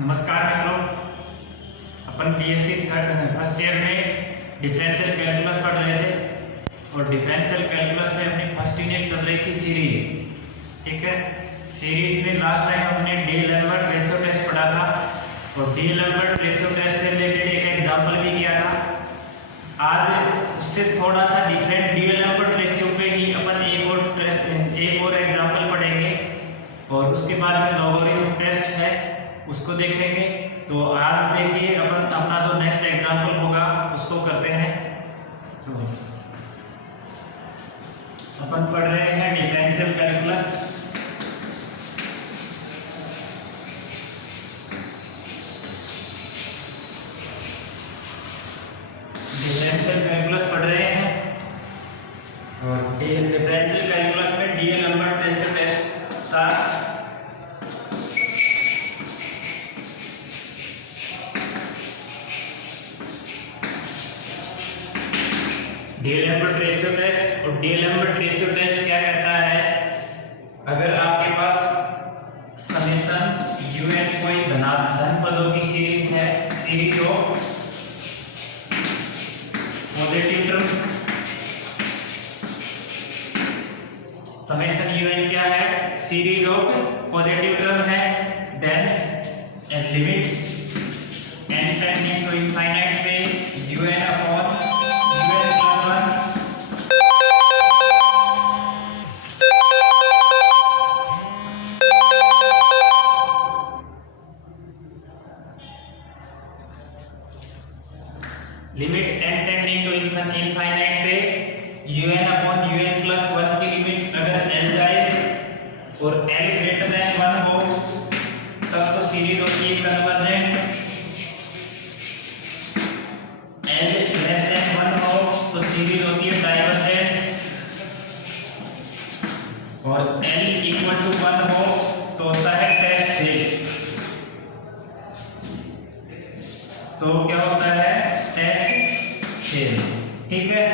नमस्कार मित्रों, अपन BSc first year में डिफरेंशियल कैलकुलस पढ़ रहे थे और डिफरेंशियल कैलकुलस में अपनी फर्स्ट यूनिट चल रही थी सीरीज। ठीक है, सीरीज में लास्ट टाइम हमने डी-एलबर्ट रेशियो टेस्ट पढ़ा था और डी-एलबर्ट रेशियो टेस्ट से रिलेटेड एक एग्जाम्पल भी किया था। आज उससे थोड़ा सा डिफरेंट डी-एलबर्ट रेशियो पे ही अपन एक और एग्जाम्पल पढ़ेंगे और उसके बाद में लॉगरिथम टेस्ट है उसको देखेंगे। तो आज देखिए अपन अपना जो नेक्स्ट एग्जाम्पल होगा उसको करते हैं। तो अपन पढ़ रहे हैं डिफरेंशियल कैलकुलस। डिफरेंशियल कैलकुलस पढ़ रहे हैं और डिफरेंशियल कैलकुलस में डी-एलबर्ट रेशियो टेस्ट था। डी-एलबर्ट रेशियो टेस्ट और डी-एलबर्ट रेशियो टेस्ट क्या कहता है, अगर आपके पास समेशन un कोई धन पदों की सीरीज है, series of positive term, summation un क्या है, सीरीज ऑफ पॉजिटिव टर्म है, then limit n tending to infinite पे un upon limit n tending to infinite पे un अपॉन un प्लस 1 की लिमिट अगर l जाए और l ग्रेटर देन 1 हो तब तो सीरीज होती है कन्वर्जेंट, l लेस देन 1 हो तो सीरीज होती है डाइवर्जेंट और l इक्वल टू 1 हो तो होता है टेस्ट फेल। तो क्या होता है, टेस्ट फेल। ठीक है,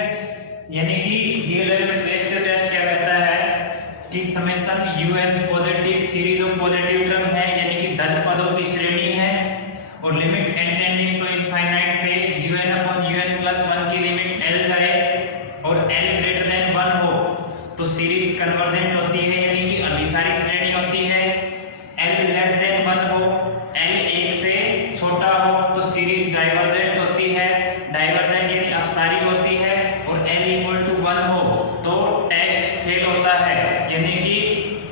यानी कि डी-एलबर्ट रेशियो टेस्ट क्या कहता है कि summation un positive series of positive term है, यानी कि धन पदों की श्रेणी है और limit n tending to infinite पे un अपॉन un प्लस 1 की लिमिट l जाए और l ग्रेटर देन 1 हो तो सीरीज कन्वर्जेंट होती है, यानी कि अभिसारी श्रेणी होती है। l लेस देन 1 हो, l 1 से छोटा हो तो सीरीज डाइवर्जेंट होती है, डाइवर्जेंट यानी अपसारी होती है और l इक्वल टू 1 हो तो टेस्ट फेल होता है। यानी कि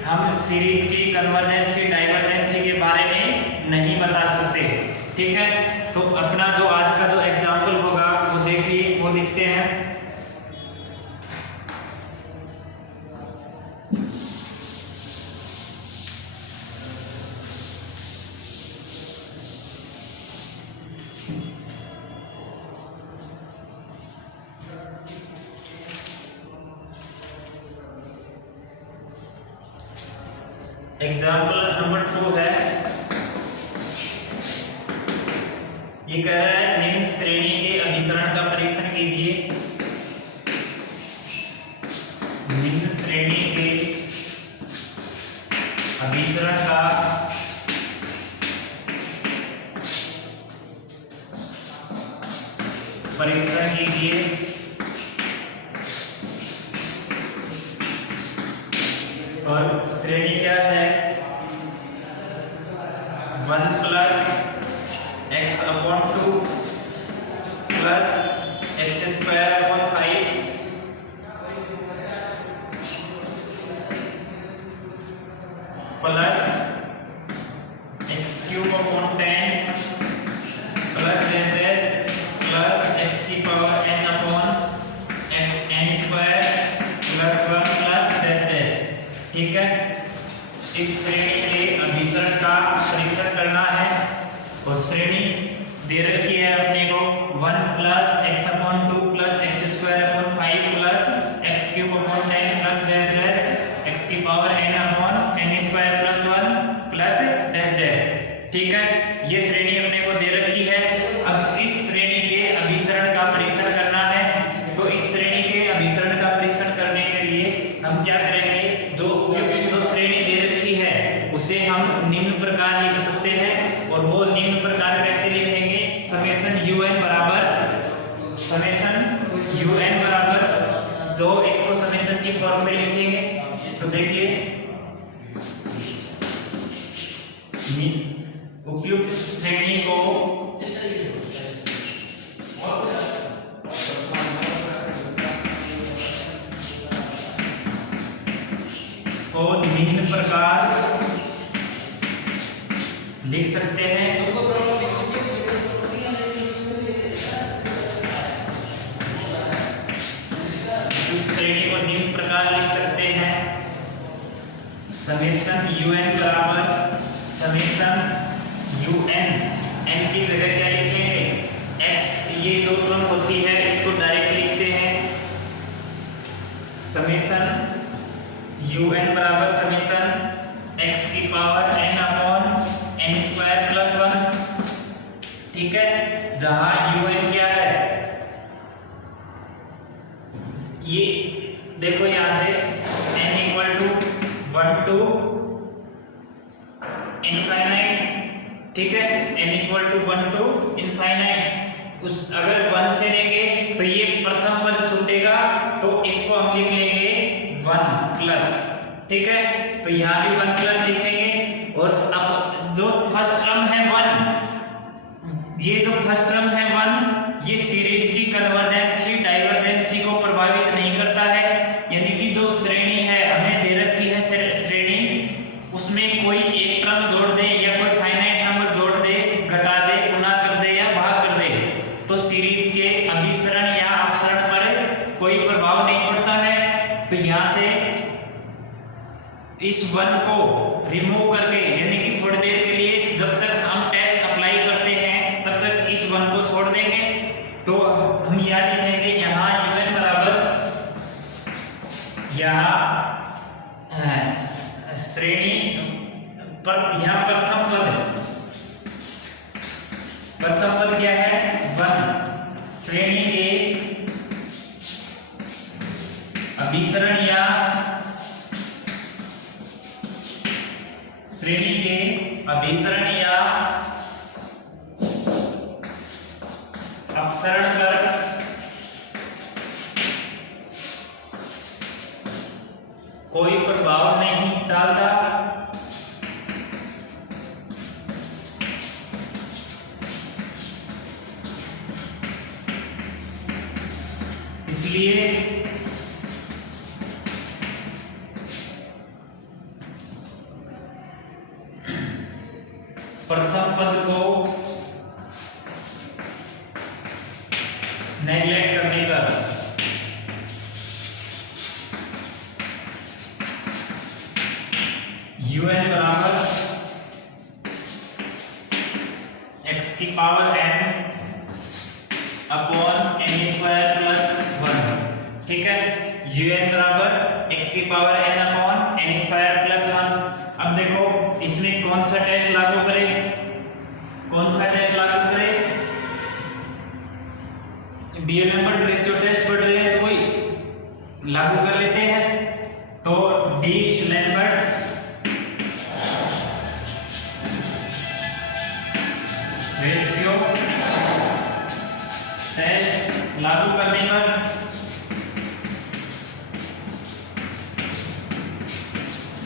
हम सीरीज की कन्वर्जेंसी डाइवर्जेंसी के बारे में नहीं बता सकते। ठीक है, तो अपना जो आज का जो एग्जाम्पल होगा वो देखिए, वो लिखते हैं। एग्जाम्पल नंबर 2 है, ये कह रहा है निम्न श्रेणी के अभिसरण का परीक्षण कीजिए। निम्न श्रेणी के अभिसरण का परीक्षण कीजिए और श्रेणी क्या है, 1 plus x upon 2 plus x square upon 5 plus x cube upon 10 plus dash dash plus x की power n upon n square plus 1 plus dash dash. ठीक है, इस श्रेणी के अभिसरण का परीक्षण करना है और श्रेणी दे रखी है अपने को 1 plus x upon 2 plus x square upon 5 plus x cube upon 10 plus dash dash x की power n upon n square plus 1 plus dash dash. ठीक है, ये श्रेणी अपने को दे रखी है। अब इस श्रेणी के अभिसरण का परीक्षण करना है, तो इस श्रेणी के अभिसरण का परीक्षण करने के लिए हम क्या करेंगे, जो श्रेणी दे रखी है उसे हम निम्न प्रकार लिख सकते हैं और वो उपयुक्त श्रेणी को निम्न प्रकार लिख सकते हैं। श्रेणी को निम्न प्रकार लिख सकते हैं। समेशन UN बराबर समेशन UN, n की जगह क्या लिखेंगे x, ये दो टर्म होती है इसको डायरेक्ट लिखते हैं। समेशन UN बराबर समेशन x की power n upon n square plus 1, ठीक है, जहां UN क्या है, ये देखो यहां से n equal to 1 to infinite, ठीक है, n equal to 1 to infinite. उस अगर 1 से लेंगे तो ये प्रथम पद छूटेगा, तो इसको हम लिख लेंगे 1 प्लस, ठीक है, तो यहाँ भी 1 प्लस लिखेंगे। और अब जो फर्स्ट टर्म है 1, ये जो फर्स्ट टर्म है 1, ये सीरीज की कन्वर्जेंसी डाइवर्जेंसी को प्रभावित नहीं करता है, यानी कि जो श्रेणी है हमें दे रखी है श्रेणी, उसमें कोई एक टर्म जोड़ दे या कोई फाइनाइट नंबर जोड़ दे, घटा दे, गुणा कर दे या भाग कर दे, तो सीरीज के अभिसरण या अपसरण पर कोई प्रभाव नहीं पड़ता है। तो यहाँ से इस 1 को रिमूव करके, यानी कि थोड़ी देर के लिए जब तक हम टेस्ट अप्लाई करते हैं तब तक इस 1 को छोड़ देंगे। तो हम याद रखेंगे यहाँ UN बराबर, यहाँ श्रेणी पर, यहाँ प्रथम पद क्या है 1, श्रेणी के अभिसरण या श्रेणी के अभिसरण या अपसरण कर कोई प्रभाव नहीं डालता। इसलिए प्रथम पद को नेग्लेक्ट करने पर UN बराबर x की power n upon n square plus 1, ठीक है, UN बराबर x की power n upon n square plus 1। अब देखो इसमें कौन सा टेस्ट लागू करें, डीएलएम्बर्ट रेशियो टेस्ट पढ़ रहे हैं तो वही लागू कर लेते हैं। तो डीएलएम्बर्ट रेशियो टेस्ट लागू करने पर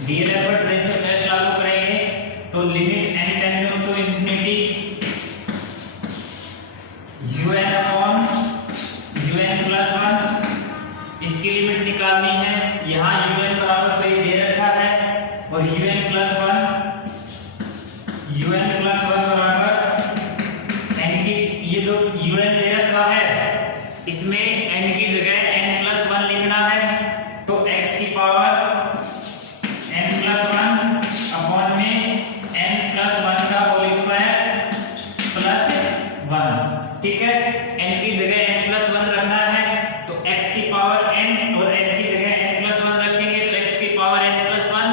डीएलएम्बर्ट रेशियो टेस्ट लागू करेंगे तो limit n tending to infinity UN upon UN plus 1, इसकी लिमिट निकालनी है। यहाँ UN बराबर कोई दे रखा है और UN प्लस 1 बराबर n की, ये जो UN दे रखा है इसमें n की जगह n प्लस 1 लिखना है, तो x की पावर n प्लस 1 अपॉन में n प्लस 1 का होल स्क्वायर प्लस 1, ठीक है, n की जगह n प्लस 1 रखना है तो x की पावर n और n की जगह n प्लस 1 रखेंगे तो x की पावर n प्लस 1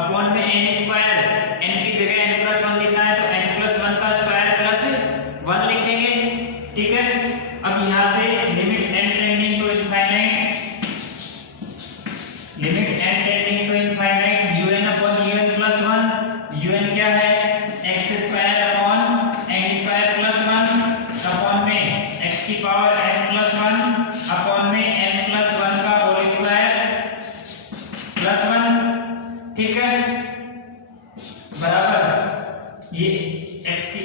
अपॉन में n स्क्वायर, n की जगह n प्लस 1 लिखना है तो n प्लस 1 का स्क्वायर प्लस 1 लिखेंगे, ठीक है। अब यहाँ से limit n tending to infinite, limit n tending to infinite UN upon UN plus 1, UN क्या है x square upon n square plus 1 upon में x की पावर n प्लस 1 अपॉन में n प्लस 1 का होल स्क्वायर प्लस 1, ठीक है, बराबर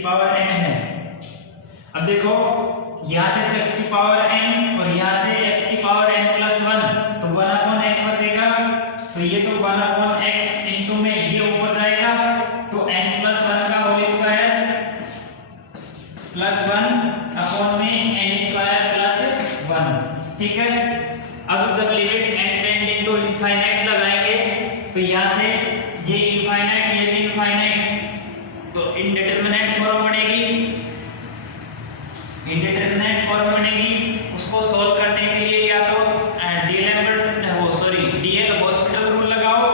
power n है। अब देखो यहाँ से तो x की पावर n और यहाँ से x की पावर n प्लस 1, तो 1/x बचेगा। तो ये तो 1/x इंटू में ये ऊपर जाएगा, तो n प्लस 1 का होल स्क्वायर प्लस 1 अपॉन में n स्क्वायर प्लस 1। ठीक है। अब जब limit n tending to infinite लगाएंगे तो यहाँ से ये इनफाइनाइट ये भी इनफाइनाइट, तो इनडिटरमिनेट फॉर्म बनेगी। इनडिटरमिनेट फॉर्म बनेगी, उसको सॉल्व करने के लिए या तो डीएल हॉस्पिटल रूल लगाओ,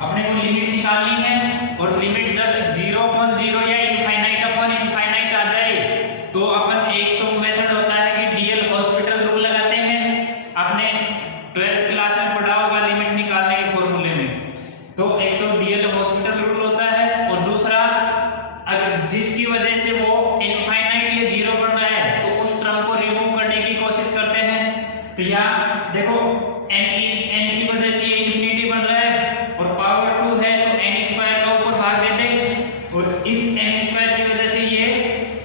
अपने को लिमिट निकालनी है। और लिमिट जब 0/0 या इनफाइनाइट अपॉन इनफाइनाइट आ जाए तो अपन एक तो मेथड होता है कि डीएल हॉस्पिटल रूल लगाते हैं, आपने 12th क्लास में पढ़ा होगा लिमिट निकालने के फॉर्मूले में। तो एक तो डीएल हॉस्पिटल रूल होता है, और दूसरा अगर जिसकी वजह से वो इनफाइनाइट या 0 बन रहा है तो उस टर्म को रिमूव करने की कोशिश करते हैं। तो यहाँ देखो n की वजह से इंफिनिटी बन रहा है और पावर 2 है, तो n स्क्वायर का ऊपर भाग देते हैं, और इस n स्क्वायर की वजह से ये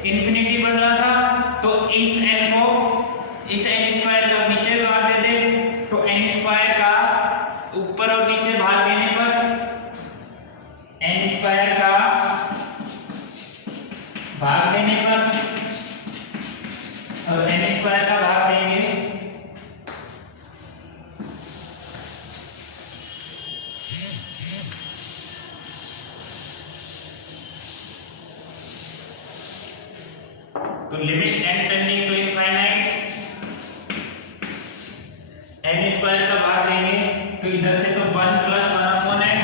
इंफिनिटी बन रहा था, तो इस n को इस n स्क्वायर का नीचे भाग देते। तो n स्क्वायर का ऊपर और नीचे भाग देने पर n स्क्वायर का भाग देने पर और n स्क्वायर का भाग देंगे तो limit n tending to infinite n square का भाग देंगे, तो इधर से तो 1 plus 1 upon n,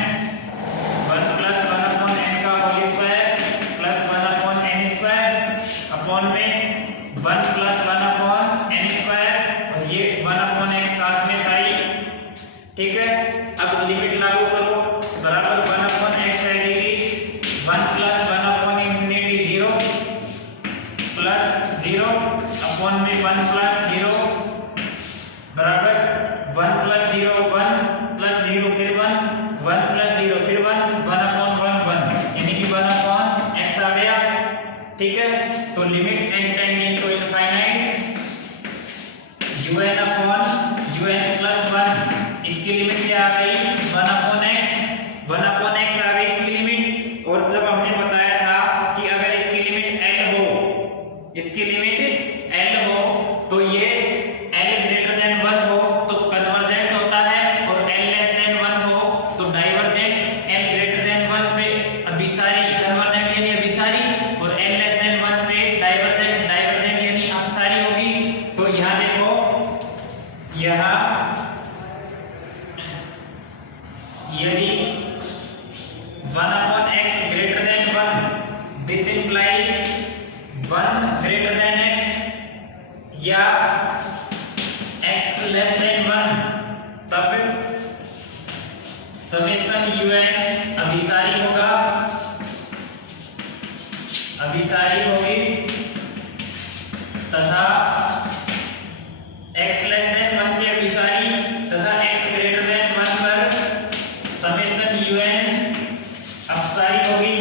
1 plus 1 upon n का whole square plus 1 upon n square upon में 1 प्लस 1 अपॉन n स्क्वायर, और ये 1 अपॉन x साथ में था ही। ठीक है। अब लिमिट लागू करो, बराबर 1 upon x as it is 1 plus 1 upon infinity 0 plus 0 upon में 1 प्लस 0 बराबर 1 प्लस 0 1 प्लस 0 फिर 1 1 प्लस 0 फिर 1 1 अपॉन 1 1, यानी कि 1 अपॉन x आ गया। ठीक है। तो limit n tending to infinite un upon un plus 1, इसकी लिमिट क्या आ गई 1 अपॉन x आ गई इसकी लिमिट। और जब हमने बताया था कि अगर इसकी लिमिट l हो, इसकी लिमिट l हो तो ये l ग्रेटर देन 1 हो तो कन्वर्जेंट होता है, और l लेस देन 1 हो तो डाइवर्जेंट। l ग्रेटर देन 1 पे अभिसारी कन्वर्जेंट यानी अभिसारी, और l लेस देन 1 पे डाइवर्जेंट यानी अपसारी होगी। तो यहाँ देखो, यहाँ यदि 1 upon x greater than 1, this implies 1 greater than x, या x less than 1, तब समेशन un अभिसारी होगा, अभिसारी होगी, तथा x less than 1 पे अभिसारी तथा x greater than 1 पर समेशन un अपसारी होगी।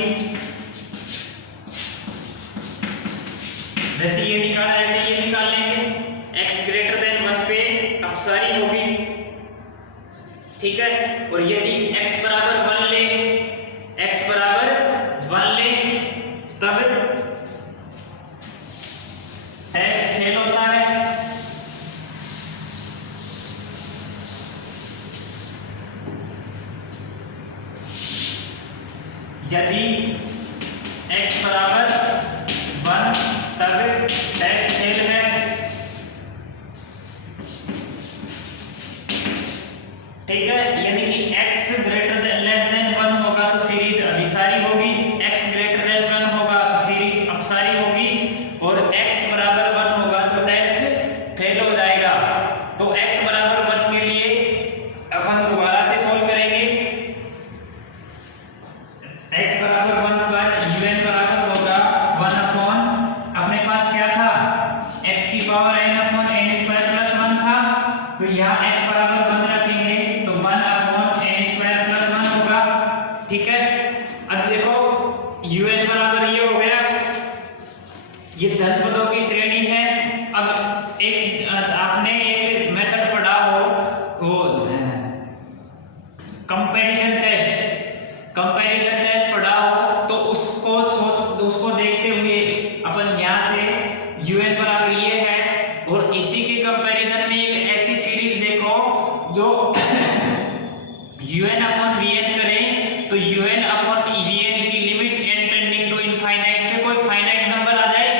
जैसे ये निकाला ऐसे ये निकाल लेंगे, x ग्रेटर देन 1 पे अपसारी होगी। ठीक है। और यदि x बराबर 1 ले, x बराबर 1 ले, तब टेस्ट फेल होता है। यदि x बराबर 1 तब टेस्ट फेल है। ठीक है। यानी कि x greater than less than 1 होगा तो सीरीज अभिसारी होगी, x ग्रेटर देन 1 होगा तो सीरीज अपसारी होगी, और x बराबर 1 होगा तो टेस्ट फेल हो जाएगा। तो x बराबर 1 के लिए अपन दोबारा से सोल्व करेंगे। x बराबर 1 पर un बराबर होगा 1 अपॉन, अपने पास क्या था x की power n upon n square plus 1 था, तो यहाँ x बराबर 1 रखेंगे तो 1 अपॉन n स्क्वायर प्लस 1 होगा। ठीक है। अब देखो un बराबर ये धन पदों की श्रेणी है। अब एक आपने एक मेथड पढ़ा हो, वो कंपैरिजन टेस्ट पढ़ा हो, तो उसको देखते हुए अपन यहाँ से un बराबर ये है, और इसी के कंपैरिजन में एक ऐसी सीरीज देखो जो un अपॉन vn करें, तो un अपॉन vn की limit n tending to infinite पे कोई फाइनाइट नंबर आ जाए,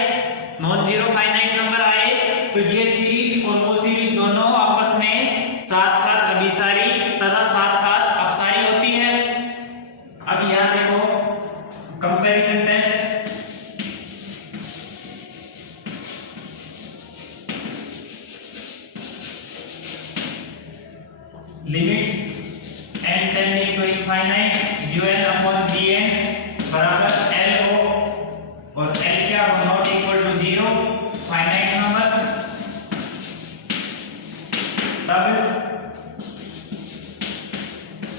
नॉन जीरो फाइनाइट नंबर आए, तो ये सीरीज और वो सीरीज दोनों आपस में साथ साथ अभिसारी तथा साथ साथ अपसारी होती है। अब यहाँ देखो comparison test, limit n tending to infinite un upon vn बराबर l हो, और l क्या हो, not equal to zero finite number. तब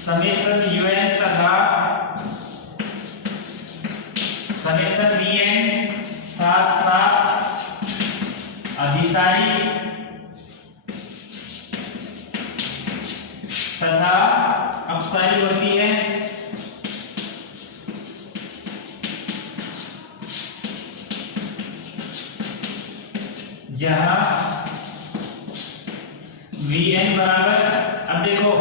समेशन un तथा समेशन vn साथ साथ अभिसारी तथा अपसारी होती है। जहां vn बराबर, अब देखो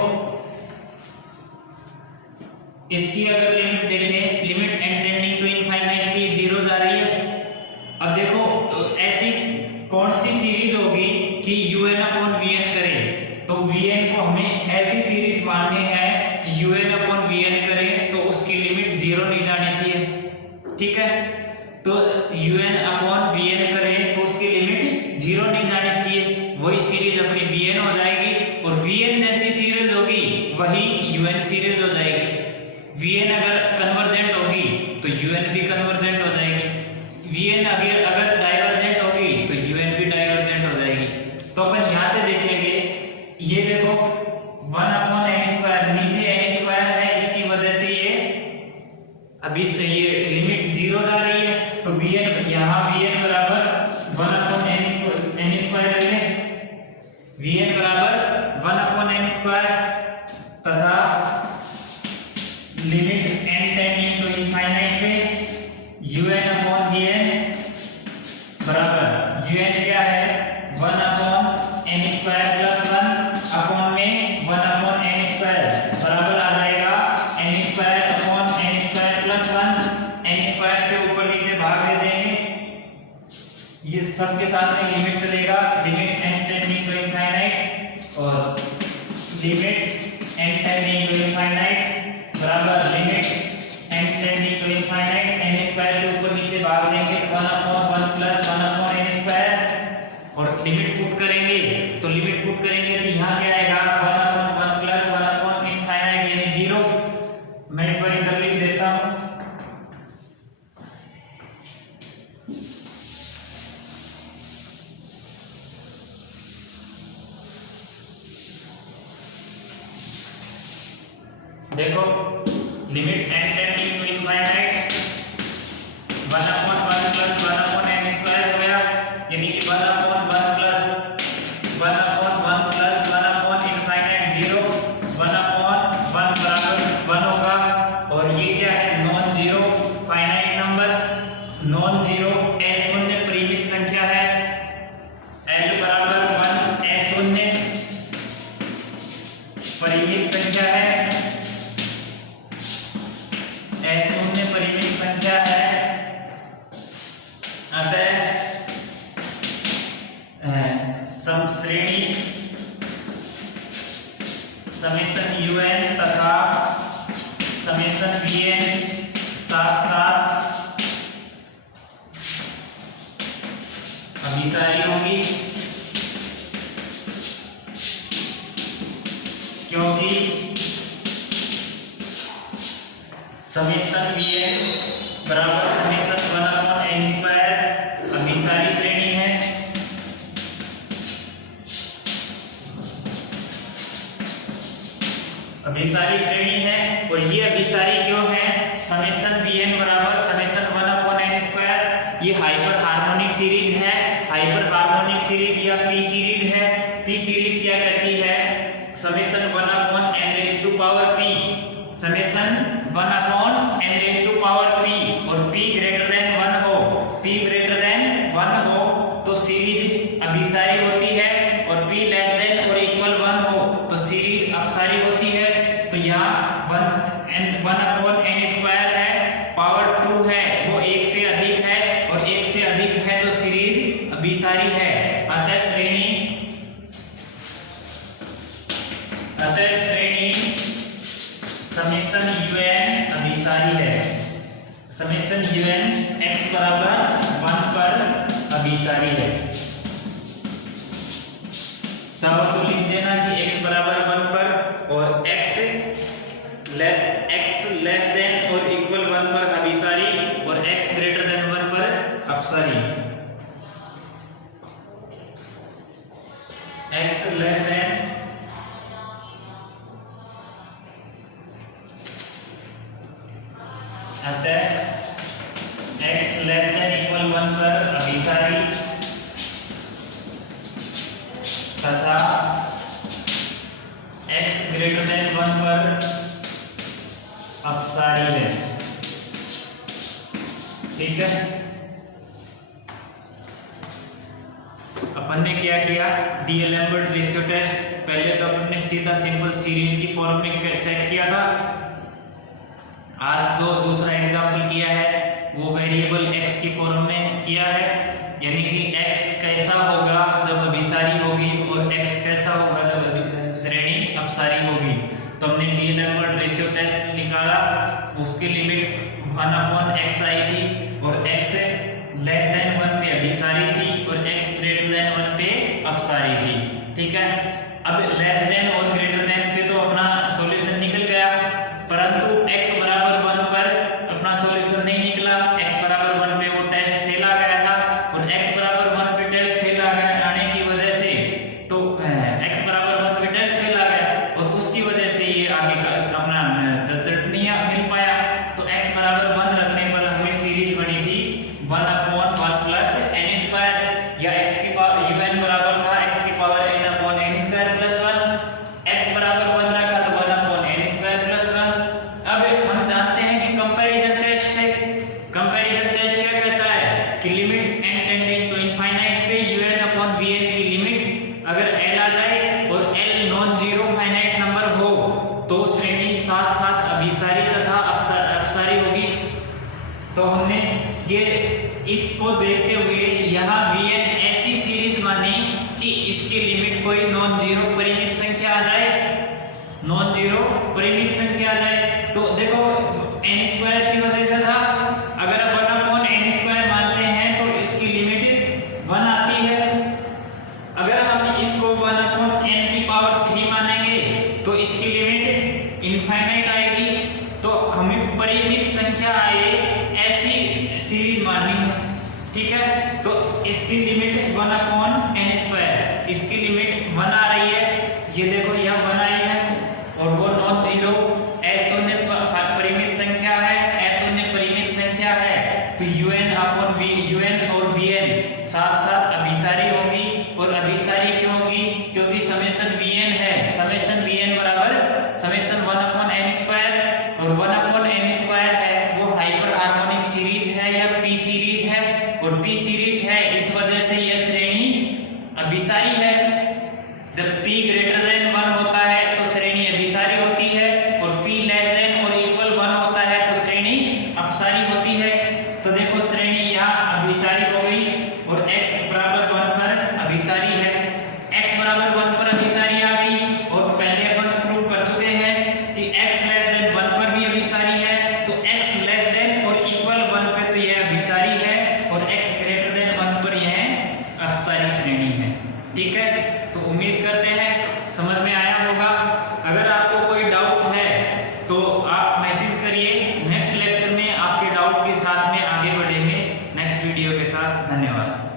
इसकी अगर लिमिट देखें, limit n tending to infinite पे जीरो जा रही है। अब देखो ऐसी कौन सी सीरीज होगी कि un अपॉन vn करे, तो vn को हमें ऐसी सीरीज माननी है कि un अपॉन vn करे तो उसकी लिमिट जीरो नहीं जानी चाहिए, ठीक है। तो un अपॉन vn करे तो उसकी लिमिट जीरो नहीं जानी चाहिए, वही सीरीज अपनी vn हो जाएगी, और vn जैसी सीरीज होगी वही un सीरीज हो जाएगी। vn अगर कन्वर्जेंट होगी तो un भी कन्वर्जेंट हो जाएगी, vn अगर डाइवर्जेंट होगी तो un भी डाइवर्जेंट हो जाएगी। तो अपन यहाँ से देखेंगे, ये देखो 1 अपॉन n स्क्वायर, नीचे n स्क्वायर है, इसकी वजह से ये अभी ये लिमिट जीरो जा रही है, तो vn यहाँ vn बराबर 1 अपॉन n स्क्वायर ले लें, vn बराबर 1 अपॉन n स्क्वायर तथा limit n tending to infinite पे un अपॉन vn बराबर, un क्या है 1 upon n square plus 1 upon में 1 अपॉन n स्क्वायर बराबर आ जाएगा n square upon n square plus 1, n square से ऊपर नीचे भाग दे देंगे, ये सब के साथ में लिमिट चलेगा, limit n tending to infinite और limit n tending to infinite बराबर limit n tending to infinite, n square से ऊपर नीचे भाग देंगे 1 upon 1 plus 1 upon n square, और लिमिट पुट करेंगे, तो लिमिट पुट करेंगे तो यहाँ क्या आएगा 1 अपॉन 1 प्लस 1 अपॉन इनफाइनाइट यानी जीरो। मैं एक बार इधर लिख देता हूँ, देखो limit n tending to infinite 1 upon 1 plus 1 upon n square हो गया, यानी कि 1 upon 1 plus 1 upon 1 plus 1 upon infinite zero, 1 upon 1 बराबर 1 होगा, और ये क्या है non zero finite number, non zero शून्य परिमित संख्या है, l बराबर 1 शून्य परिमित संख्या है, शून्य परिमित संख्या है, अतः समश्रेणी समेशन un तथा समेशन vn साथ साथ अभिसारी होगी, क्योंकि समेशन vn बराबर समेशन 1 अपॉन n स्क्वायर अभिसारी श्रेणी है, अभिसारी श्रेणी है, और ये अभिसारी क्यों है, समेशन vn बराबर समेशन 1 अपॉन n स्क्वायर, ये हाइपर हार्मोनिक हार्मोनिक सीरीज या पी सीरीज है। पी सीरीज क्या कहती है, summation 1 upon n raise to power p, summation 1 upon n raise to power p, और p ग्रेटर देन 1 हो, p greater than 1 हो तो सीरीज अभिसारी होती है, और p लेस देन और इक्वल 1 हो तो सीरीज अपसारी होती है। तो यहाँ 1 अपॉन n स्क्वायर है, पावर 2 है, वो 1 से अधिक है, और 1 से अधिक है तो सीरीज अभिसारी है। अतः श्रेणी समेशन un अभिसारी है, समेशन un x बराबर 1 पर अभिसारी है। चाहो तो लिख देना कि x बराबर 1 पर और x लेस देन और इक्वल 1 पर अभिसारी और x ग्रेटर देन 1 पर अपसारी। x लेस देन अतः x लेस देन इक्वल 1 पर अभिसारी तथा x ग्रेटर देन 1 पर अपसारी है। ठीक है, अपन ने क्या किया, डीएलएम्बर्ट रेशियो टेस्ट। पहले तो अपन ने सीधा सिंपल सीरीज की फॉर्म में चेक किया था। आज जो दूसरा एग्जांपल किया है वो वेरिएबल x की फॉर्म में किया है, यानी कि x कैसा होगा जब अभिसारी होगी और x कैसा होगा जब श्रेणी अपसारी होगी। तो हमने डीएलएम्बर्ट रेशियो टेस्ट निकाला, उसकी लिमिट 1 अपॉन x आई थी और x लेस देन 1 पे अभिसारी थी और x ग्रेटर देन 1 पे अपसारी थी। ठीक है, अब लेस देन और ग्रेटर देन पे तो अपना सॉल्यूशन निकल गया, परंतु x बराबर 1 पर अपना सॉल्यूशन नहीं निकला। x बराबर 1 पे वो टेस्ट फेल आ गया था, और x बराबर 1 पे टेस्ट फेल आ गया आने की वजह से तो x बराबर 1 पे टेस्ट फेल आ गया, और उसकी वजह से ये आगे अपना रिजल्ट नहीं मिल पाया। तो x बराबर 1 रखने पर हमें सीरीज बनी थी 1 अपॉन 1 प्लस n स्क्वायर, या x की पावर un बराबर था x की power n upon n square plus 1। x बराबर 1 रखा तो 1 अपॉन n स्क्वायर प्लस 1। अब हम जानते हैं कि कंपैरिजन टेस्ट से, कंपैरिजन टेस्ट क्या कहता है कि limit n tending to infinite पे un अपॉन vn की लिमिट अगर l आ जाए और l non zero finite number हो तो श्रेणी साथ साथ अभिसारी तथा अपसारी होगी। तो हमने ये इसको देखते हुए यहाँ vn ऐसी सीरीज मानी कि इसकी लिमिट कोई नॉन जीरो परिमित संख्या आ जाए, नॉन जीरो परिमित संख्या आ जाए। तो देखो n स्क्वायर की वजह से था, अगर 1 अपॉन n स्क्वायर मानते हैं तो इसकी लिमिट 1 आती है। अगर हम इसको 1 अपॉन n की पावर 3 मानेंगे तो इसकी लिमिट इनफाइनाइट आएगी। तो हमें परिमित संख्या आए ऐसी सीरीज माननी है। ठीक है, तो इसकी लिमिट 1 अपॉन n स्क्वायर, इसकी लिमिट 1 आ रही है, ये देखो यहाँ 1 आई है, और वो नॉन जीरो शून्य परिमित संख्या है, शून्य परिमित संख्या है, तो un अपॉन un और vn साथ साथ अभिसारी होगी। और अभिसारी क्यों होगी, क्योंकि समेशन vn है, समेशन vn बराबर समेशन 1 अपॉन n स्क्वायर, और 1 अपॉन n स्क्वायर है वो हाइपर हार्मोनिक सीरीज है या p सीरीज है, और p सीरीज है इस वजह से यह श्रेणी अभिसारी है। जब p ग्रेटर देन 1 होता है तो श्रेणी अभिसारी होती है, और p लेस देन और इक्वल 1 होता है तो श्रेणी अपसारी होती है। तो देखो श्रेणी यहाँ अभिसारी हो गई, और x बराबर 1 पर अभिसारी है, x बराबर 1 पर अभिसारी आ गई, और पहले अपन प्रूव कर चुके हैं कि x लेस देन 1 पर भी अभिसारी है, तो x लेस देन और इक्वल 1 पे तो यह अभिसारी है, और x ग्रेटर देन 1 पर यह अपसारी श्रेणी है। ठीक है, तो उम्मीद करते हैं समझ में आया होगा। अगर आपको कोई डाउट है तो आप मैसेज करिए, नेक्स्ट लेक्चर में आपके डाउट के साथ में आगे बढ़ेंगे नेक्स्ट वीडियो के साथ। धन्यवाद।